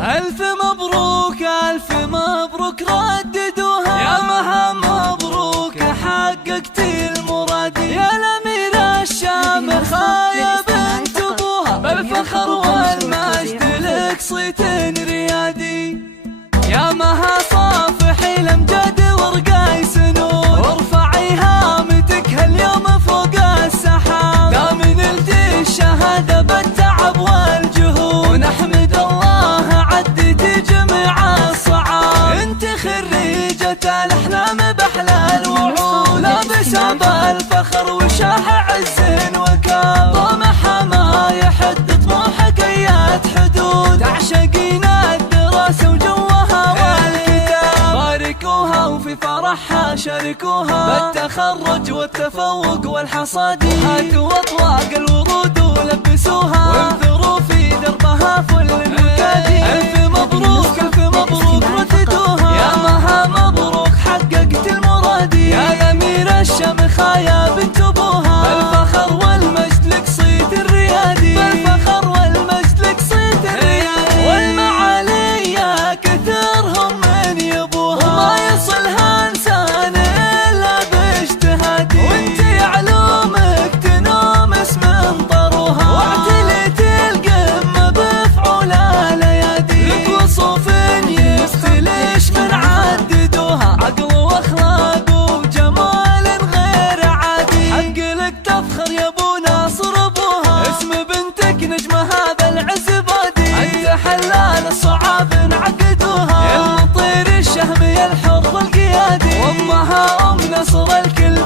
ألف مبروك ألف مبروك رددوها، يا مها مبروك حققت المراد، يا الأميرة الشامخة يا بنت أبوها، بالفخر والمجد لك صيت ريادي، يا مها صافحي الأمجاد ورقاي سنون، وارفعي هامتك هاليوم فوق السحاب، دام نلتي الشهادة بالتعب والجهود، ونحمد الله عديتي جميع الصعاب، انت خريجة الأحلام بأحلى الوعود، لابسة بالفخر وشاح عز وكاب، طموحها ما يحد طموحك أيات حدود، تعشقين الدراسة وجوها والكتاب، باركوها وفي فرحها شاركوها، بالتخرج والتفوق والحصاد، هاتوا أطواق الورود ولبسوها، وانثروا في دربها فل الوكادي، ألف مبروك ألف مبروك رددوها، يا مها مبروك حققت المرادي، يا الأميرة الشامخة يا بنت أبوها، بالفخر والمجد لك صيت الريادي، بالفخر والمجد لك صيت الريادي، والمعالي يا كثرهم من يبوها، وما يصلها إنسان إلا باجتهادي، وانتي علومك تنومس من طروها، واعتليت القمة بفعول الأيادي، لك وصوف يفتلش من عددوها، عقل واخلاق وجمال غير عادي، حق لك تفخر يا ابو ناصر ابوها، اسم بنتك نجمها بالعز بادي، انت حلال الصعاب انعقدوها، يا المطير الشهم يا الحر القيادي، وامها ام نصر الكل